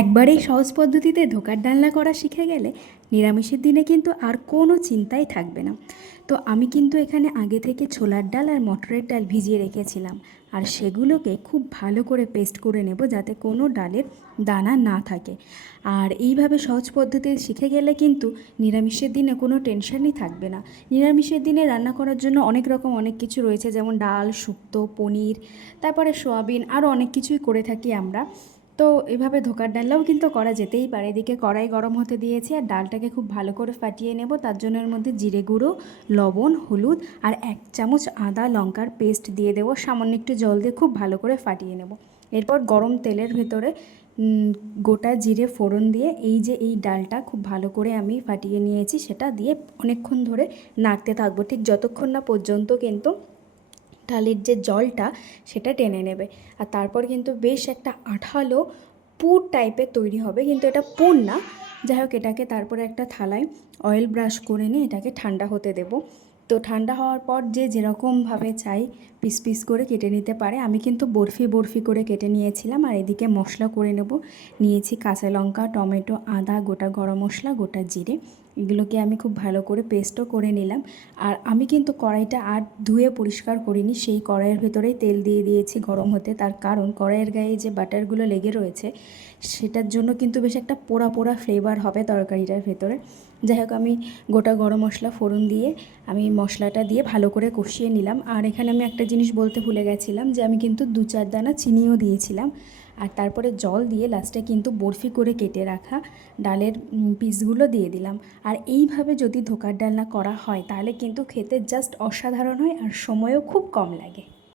একবার এই সহজ পদ্ধতিতে ধোকার ডালনা করা শিখে গেলে নিরামিষের দিনে কিন্তু আর কোনো চিন্তাই থাকবে না। তো আমি কিন্তু এখানে আগে থেকে ছোলার ডাল আর মটরের ডাল ভিজিয়ে রেখেছিলাম, আর সেগুলোকে খুব ভালো করে পেস্ট করে নেব যাতে কোনো ডালের দানা না থাকে। আর এইভাবে সহজ পদ্ধতি শিখে গেলে কিন্তু নিরামিষের দিনে কোনো টেনশনই থাকবে না। নিরামিষের দিনে রান্না করার জন্য অনেক কিছু রয়েছে, যেমন ডাল, শুক্তো, পনির, তারপরে সোয়াবিন, আরও অনেক কিছুই করে থাকি আমরা। তো এভাবে ধোকার ডালনাও কিন্তু করা যেতেই পারে। এদিকে কড়াই গরম হতে দিয়েছি আর ডালটাকে খুব ভালো করে ফাটিয়ে নেব। তার জন্য এর মধ্যে জিরে গুঁড়ো, লবণ, হলুদ আর 1 চামচ আদা লঙ্কার পেস্ট দিয়ে দেবো। সামান্য একটু জল দিয়ে খুব ভালো করে ফাটিয়ে নেব। এরপর গরম তেলের ভেতরে গোটা জিরে ফোড়ন দিয়ে এই ডালটা খুব ভালো করে আমি ফাটিয়ে নিয়েছি সেটা দিয়ে অনেকক্ষণ ধরে নাড়তে থাকবো, ঠিক যতক্ষণ না পর্যন্ত কিন্তু ডালের যে জলটা সেটা টেনে নেবে। আর তারপর কিন্তু বেশ একটা আঠালো পুর টাইপের তৈরি হবে, কিন্তু এটা পুর না। যাই হোক, এটাকে তারপরে একটা থালায় অয়েল ব্রাশ করে নিয়ে এটাকে ঠান্ডা হতে দেব। তো ঠান্ডা হওয়ার পর যে যেরকমভাবে চাই পিস পিস করে কেটে নিতে পারে। আমি কিন্তু বরফি বরফি করে কেটে নিয়েছিলাম। আর এদিকে মশলা করে নেব। নিয়েছি কাঁচা লঙ্কা, টমেটো, আদা, গোটা গরম মশলা, গোটা জিরে। এগুলোকে আমি খুব ভালো করে পেস্টও করে নিলাম। আর আমি কিন্তু কড়াইটা আর ধুয়ে পরিষ্কার করিনি, সেই কড়াইয়ের ভেতরেই তেল দিয়ে দিয়েছি গরম হতে। তার কারণ কড়াইয়ের গায়ে যে বাটারগুলো লেগে রয়েছে সেটার জন্য কিন্তু বেশ একটা পোড়া পোড়া ফ্লেভার হবে তরকারিটার ভেতরে। যাই হোক, আমি গোটা গরম মশলা ফোড়ন দিয়ে আমি মশলাটা দিয়ে ভালো করে কষিয়ে নিলাম। আর এখানে আমি একটা জিনিস বলতে ভুলে গেছিলাম, যে আমি কিন্তু 2-4 দানা চিনিও দিয়েছিলাম। আর তারপরে জল দিয়ে লাস্টে কিন্তু বরফি করে কেটে রাখা ডালের পিসগুলো দিয়ে দিলাম। আর এইভাবে যদি ধোকার ডালনা করা হয় তাহলে কিন্তু খেতে জাস্ট অসাধারণ হয় আর সময়ও খুব কম লাগে।